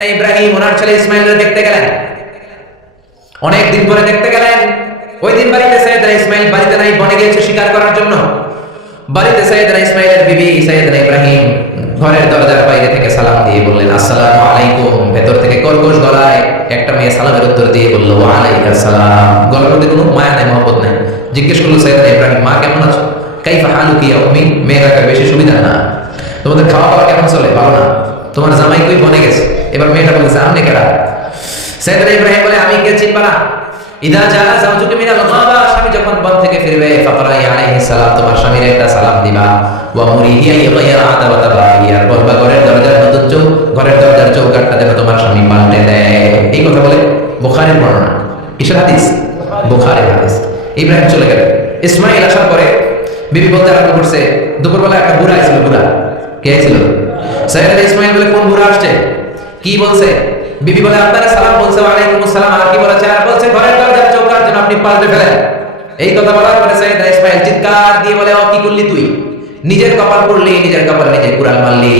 ইব্রাহিম ওনার ছেলে ইসমাইলকে দেখতে গেলেন। অনেক দিন পরে দেখতে গেলেন। ওই দিন বাড়িতে সাইয়েদনা ইসমাইল বাড়িতে নাই, বনে গিয়েছে শিকার করার জন্য। বাড়িতে সাইয়েদনা ইসমাইলের বিবি সাইয়েদনা ইব্রাহিম ঘরের দরজার বাইরে থেকে সালাম দিয়ে বললেন আসসালামু আলাইকুম। ভেতর থেকে কর্কশ গলায় একটা মেয়ে সালামের উত্তর দিয়ে বলল ওয়া আলাইকুম সালাম। গলার মধ্যে কোনো মায়া নাই, মহব্বত নাই। জিজ্ঞেস করলো সাইয়েদনা ইব্রাহিম, মা কেমন আছো? কাইফা হালুকি ইয়া উম্মি? মেয়েটাকে বেশি সুবিধা না, তোমাদের খাওয়া দাওয়া কেমন চলে? ভালো না? তোমার জামাই কই বনে গেছে? এবার মেয়েটা বলেছে আপনি কেডা? সাইয়েদনা ইব্রাহিম বলে আমি কে চিনবা না? ইদা জাআ যাওজুকা মিনাল গাবা, স্বামী যখন বন থেকে ফিরবে ফাকরাই আলাইহিস সালাম, তোমার স্বামীর একটা সালাম দিবা। ওয়া মুরিহি ইয়াগাইরা আদাবাতা বাহিয়ার, বলবা ঘরের দরজার নতুন ঘরের দরজার চৌকাঠটা যেন তোমার স্বামী পাল্টে দেয়। এই কথা বলে বুখারীর বর্ণনা। কিসের হাদিস? বুখারীর হাদিস। ইব্রাহিম চলে গেলেন। ইসমাইল আসার পরে বিবি বলতে আরম্ভ করছে, দুপুরবেলা একটা বুড়া আইছিল। বুড়া কে আইছিল? সাইয়েদনা ইসমাইল বলে কোন বুড়া আসছে? কি বলছে? বিবি বলে আপনারা সালাম বলছে, ওয়া আলাইকুম আসসালাম। আর কি বলেছে? আর বলছে ঘরের দরজার চৌকাঠ যেন আপনি পাল্টে ফেলেন। এই কথা বলার পরে সাইয়েদনা ইসমাইল চিৎকার দিয়ে বলে ও কি করলি তুই? নিজের কপাল পড়লি, নিজের কপালে নিজে কুড়াল মারলি।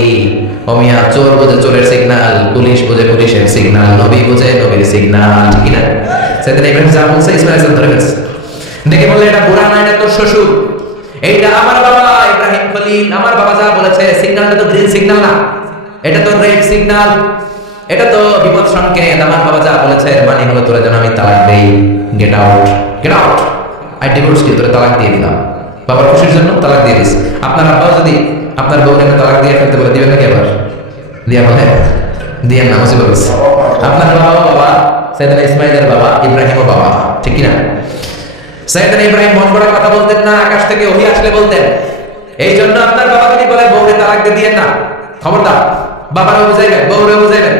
ও মিয়া, চোর বোঝে চোরের সিগন্যাল, পুলিশ বোঝে পুলিশের সিগন্যাল, নবী বোঝে নবীর সিগন্যাল, ঠিক না? সাইয়েদনা ইব্রাহিম যা বলছে ইসমাইল ইসলাম ধরে ফেলছে। দেখে বললে এটা বুড়া না, এটা তোর শ্বশুর। এইটা আমার বাবা ইব্রাহিম খলিল, আমার বাবা যা বলেছে। সিগন্যালটা তো গ্রিন সিগন্যাল না, এটা তো রেড সিগন্যাল, এটা তো বিপদ সংকেত। আমার বাবা যা বলেছে মানে হলো তোরা যেন আমি তালাক দেই। Get out, get out. I divorce কি, তোরা তালাক দিয়ে দিলাম। বাবার খুশির জন্য তালাক দিয়ে দিস। আপনার আব্বাও যদি আপনার বউকে তালাক দিয়ে ফেলতে বলে দিবেন নাকি? আবার দিয়া বলে দিয়ে না, মুসিবত হচ্ছে। আপনার বাবা সাইয়েদনা ইসমাইলের বাবা, ইব্রাহিমও বাবা, ঠিক কি না? সাইয়েদনা ইব্রাহিম মন গড়া কথা বলতেন না, আকাশ থেকে ওহী আসলে বলতেন। এই জন্য আপনার বাবা যদি বলে বউকে তালাক দিয়ে দিয়েন না, খবরদার। বাবারও বুঝাইবেন, বউরেও বুঝাইবেন,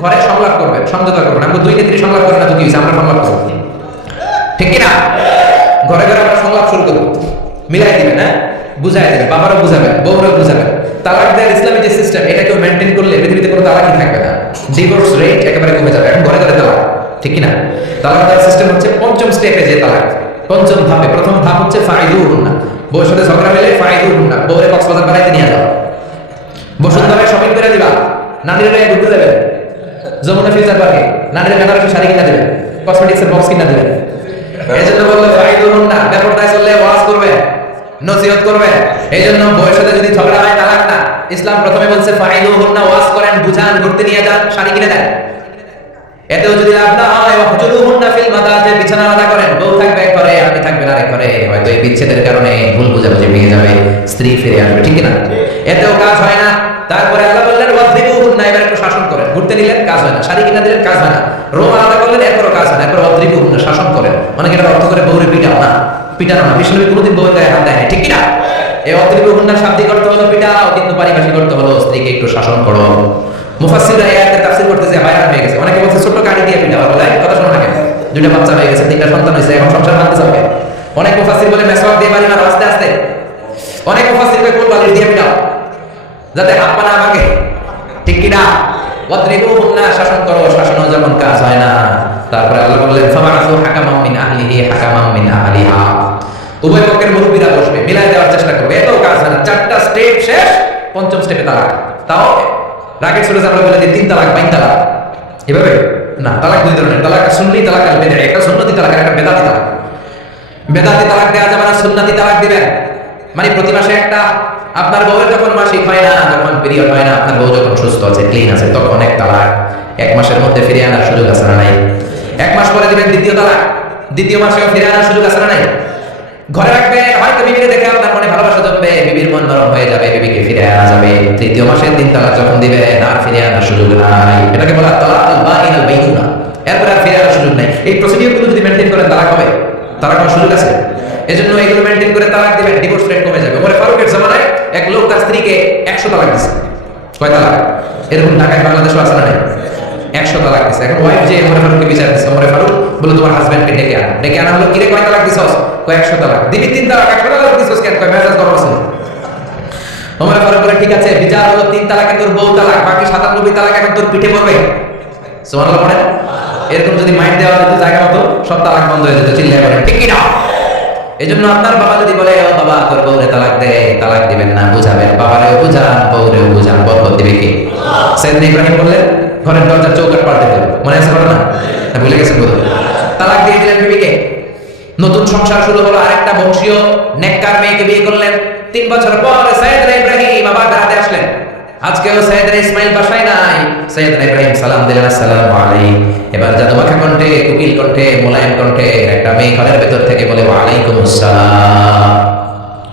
ঘরে সংলাপ করবেন, সমঝোতা করবেন। আমরা দুই নেত্রী সংলাপ করি না তো কি হয়েছে? আমরা সংলাপ করব, ঠিক কি না? ঘরে ঘরে আমরা সংলাপ শুরু করব, মিলাই দিবেন, হ্যাঁ, বুঝাই দিবেন। বাবারও বুঝাবেন, বউরেও বুঝাবেন। তালাক দেওয়ার ইসলামী যে সিস্টেম, এটাকেও মেনটেন করলে পৃথিবীতে কোনো তালাকই থাকবে না। ডিভোর্স রেট একেবারে কমে যাবে। এখন ঘরে ঘরে তালাক, ঠিক কি না? তালাক দেওয়ার সিস্টেম হচ্ছে পঞ্চম স্টেপে যে তালাক, পঞ্চম ধাপে। প্রথম ধাপ হচ্ছে ফাইদুহুন্না, বউর সাথে ঝগড়া হলে ফাইদুহুন্না, বউরে কক্সবাজার বেড়াইতে নিয়ে যাও, বসুন্ধরায় শপিং করে দিবা, নানির গায়ে ঘুরতে দেবেন, যমুনা ফিউচার পার্কে নানির বেনারসি শাড়ি কিনা দেবেন, কসমেটিক্সের বক্স কিনা দেবেন। এই জন্য বললো ফাইদুহুন্না, ব্যাপারটাই চললে ওয়াজ করবে, নসিহত করবে। এই জন্য বউয়ের সাথে যদি ঝগড়া হয় তালাক না। ইসলাম প্রথমে বলছে ফাইদুহুন্না, ওয়াজ করেন, বুঝান, ঘুরতে নিয়ে যান, শাড়ি কিনে দেন। এতেও যদি লাভ না হয় ওয়াহজুরুহুন্না ফিল মাদাজি, বিছানা আলাদা করেন, বউ থাকবে এক ঘরে, আপনি থাকবেন আরেক ঘরে। হয়তো এই বিচ্ছেদের কারণে ভুল বোঝাবুঝি ভেঙে যাবে, স্ত্রী ফিরে আসবে, ঠিক না? এতেও কাজ হয় না। তারপরে আল্লাহ বললেন ওয়াদ্রিবুহুন্না, এবার একটু শাসন করেন। ঘুরতে নিলেন, কাজ হয় না। শাড়ি কিনা দিলেন, কাজ হয় না। রোম আলাদা করলেন, এরপরও কাজ হয় না। এরপর ওয়াদ্রিবুহুন্না, শাসন করেন। অনেকে এটা অর্থ করে বউরে পিটাও না, পিটানো না। বিষ্ণু নবী কোনোদিন বউয়ের গায়ে হাত দেয় না, ঠিক না? এই ওয়াদ্রিবুহুন্নার শাব্দিক অর্থ হলো পিটাও, কিন্তু পারিভাষিক অর্থ হলো স্ত্রীকে একটু শাসন করো। মুফাসসিররা এই আয়াতের তাফসীর করতেছে হয়রান হয়ে গেছে। অনেকে বলছে ছোট কাঠি দিয়ে পিটাও, বলে কথা শোনো না কেন? দুইটা বাচ্চা হয়ে গেছে, তিনটা সন্তান হয়েছে, এখন সংসার ভাঙতে যাবে। অনেক মুফাসসির বলে মেসওয়াক দিয়ে বাড়ি মারো আস্তে আস্তে। অনেক মুফাসসির বলে কোন বালিশ দিয়ে পিটাও, যাতে হাত পা না ভাঙে, ঠিক কি না? ওয়াদ্রিবুহুন্না, শাসন করো। শাসনও যখন কাজ হয় না, তারপরে আল্লাহ বললেন ফাবা'আসু হাকামান মিন আহলিহি হাকামান মিন আহলিহা, উভয় পক্ষের মুরব্বিরা বসবে, মিলাই দেওয়ার চেষ্টা করবে। এটাও কাজ হয় না। চারটা স্টেপ শেষ, পঞ্চম স্টেপে তালাক। তাও রাগের সুরে আমরা বলে দিই 3 তালাক 5 তালাক, এভাবে না। তালাক দুই ধরনের, তালাক সুন্নি তালাক আর বেদঈ। একটা সুন্নতি তালাক আর একটা বেদাতি তালাক। বেদাতি তালাক দেওয়া যাবে না, সুন্নতি তালাক দিবেন। মানে প্রতি মাসে একটা, আপনার বউয়ের যখন মাসিক হয় না, যখন পিরিয়ড হয় না, আপনার বউ যখন সুস্থ আছে, ক্লিন আছে, তখন এক তালাক। 1 মাসের মধ্যে ফিরে আনার সুযোগ আছে না নাই? 1 মাস পরে দিবেন দ্বিতীয় তালাক, দ্বিতীয় মাসেও ফিরে আনার সুযোগ আছে না নাই? ঘরে রাখবেন, হয়তো বিবিকে দেখে আপনার মনে ভালোবাসা জমবে, বিবির মন নরম হয়ে যাবে, বিবিকে ফিরে আনা যাবে। তৃতীয় মাসে 3 তালাক যখন দিবেন, আর ফিরে আনার সুযোগ নাই। এটাকে বলা তালাকুল বাঈনুল বাইতুনা, এরপর আর ফিরে আনার সুযোগ নাই। এই প্রসিডিউরগুলো যদি মেইনটেইন করেন, তালাক হবে? তালাক হওয়ার সুযোগ আছে? এজন্য এগুলো মেইনটেইন করে তালাক দিবেন, ডিভোর্স রেট কমে যাবে। ওমর ফারুকের জামানায় এক লোক তার স্ত্রীকে 100 তালাক দিয়েছে। কয় তালাক? এরকম ঢাকায় বাংলাদেশও আছে না নাই? 100 তালাক দিয়েছে। এখন ওয়াইফ যে ওমর ফারুককে বিচার দিচ্ছে, ওমর ফারুক বলে তোমার হাজবেন্ডকে ডেকে আন। ডেকে আনা হলো, কিরে কয় তালাক দিছস? কয় 100 তালাক। দিবি 3 তালাক, 100 তালাক দিছস কেন? কয় মেজাজ গরম আছে। ওমর ফারুক বলে ঠিক আছে, বিচার হলো 3 তালাকে তোর বউ তালাক, বাকি 97 তালাক এখন তোর পিঠে পড়বে। সুবহানাল্লাহ পড়েন। এরকম যদি মাইন্ড দেওয়া যেত জায়গা মতো, সব তালাক বন্ধ হয়ে যেত। চিল্লায় বলেন ঠিক কি না? এজন্য আপনার বাবা যদি বলে ও বাবা তোর বউরে তালাক দে, তালাক দিবেন না, বুঝাবেন। বাবারেও বুঝান, বউরেও বুঝান, বরকত দিবে কে? সাইয়েদনা ইব্রাহিম বললেন ঘরের দরজা চৌকাট পাল্টে দিল, মনে আছে ঘটনা? ভুলে গেছেন বোধহয়। তালাক দিয়ে দিলেন বিবিকে। নতুন সংসার শুরু হলো, আরেকটা বংশীয় নেককার মেয়েকে বিয়ে করলেন। 3 বছর পর সাইয়েদনা ইব্রাহিম আবার বেড়াতে আসলেন। আজকেও সাইয়েদনা ইসমাইল বাসায় নাই। সাইয়েদনা ইব্রাহিম সালাম দিলেন, আসসালামু আলাইকুম। এবার জাদুমাখা কণ্ঠে, কুকিল কণ্ঠে, মোলায়েম কণ্ঠে একটা মেয়ে ঘরের ভেতর থেকে বলে, ওয়ালাইকুম আসসালাম।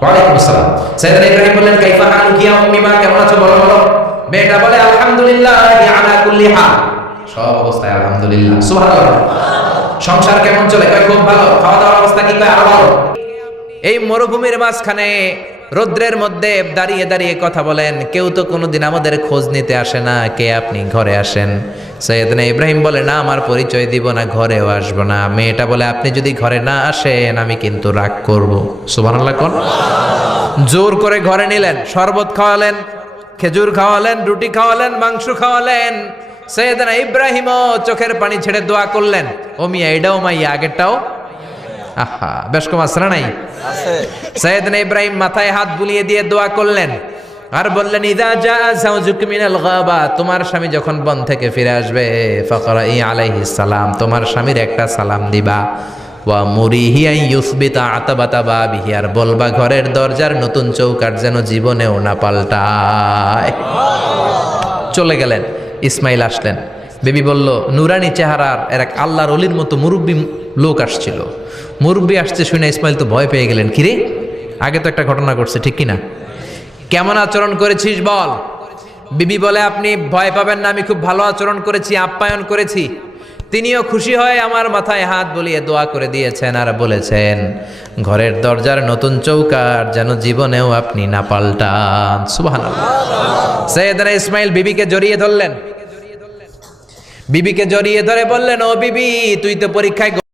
ওয়ালাইকুম আসসালাম। সাইয়েদনা ইব্রাহিম বললেন, কাইফা হালুকি ইয়া উম্মি, মা কেমন আছো বলো বলো। মেয়েটা বলে, আলহামদুলিল্লাহ আলা কুল্লি হাল, সব অবস্থায় আলহামদুলিল্লাহ। সুবহানাল্লাহ। সংসার কেমন চলে? কয় খুব ভালো। খাওয়া দাওয়ার অবস্থা কি? কয় আরো ভালো। এই মরুভূমির মাঝখানে রৌদ্রের মধ্যে দাঁড়িয়ে দাঁড়িয়ে কথা বলেন, কেউ তো কোনোদিন আমাদের খোঁজ নিতে আসে না, কে আপনি, ঘরে আসেন। সাইয়েদনা ইব্রাহিম বলে, না আমার পরিচয় দিব না, ঘরেও আসবো না। মেয়েটা বলে, আপনি যদি ঘরে না আসেন আমি কিন্তু রাগ করব। সুবহানাল্লাহ কোন। জোর করে ঘরে নিলেন, শরবত খাওয়ালেন, খেজুর খাওয়ালেন, রুটি খাওয়ালেন, মাংস খাওয়ালেন। সাইয়েদনা ইব্রাহিমও চোখের পানি ছেড়ে দোয়া করলেন, ও মিয়া এটাও মাইয়া আগেরটাও। আহা, বেশ কম আছে না নাই? সাইয়েদনা ইব্রাহিম মাথায় হাত বুলিয়ে দিয়ে দোয়া করলেন আর বললেন, ইযা জাআ যাওজুক মিনাল গাবা, তোমার স্বামী যখন বন থেকে ফিরে আসবে, ফাকরাই আলাইহিস সালাম, তোমার স্বামীর একটা সালাম দিবা। ওয়া মুরিহি আন ইউসবিতা আতাবাতা বাবিহি, আর বলবা ঘরের দরজার নতুন চৌকাঠ যেন জীবনেও না পাল্টায়। চলে গেলেন। ইসমাইল আসলেন। বেবি বলল, নুরানি চেহারার এক আল্লাহর ওলির মতো মুরব্বী লোক আসছিল। মুরব্বী আসছে শুনে ইসমাইল তো ভয় পেয়ে গেলেন, কিরে আগে তো একটা ঘটনা ঘটছে, ঠিক কিনা? কেমন আচরণ করেছিস বল। বিবি বলে, আপনি ভয় পাবেন না, আমি খুব ভালো আচরণ করেছি, আপ্যায়ন করেছি। তিনিও খুশি হয়ে আমার মাথায় হাত বুলিয়ে দোয়া করে দিয়েছেন আর বলেছেন, ঘরের দরজার নতুন চৌকাঠ যেন জীবনেও আপনি না পাল্টান। সুবহানাল্লাহ। সাইয়েদনা ইসমাইল বিবিকে জড়িয়ে ধরলেন। বিবিকে জড়িয়ে ধরে বললেন, ও বিবি, তুই তো পরীক্ষায়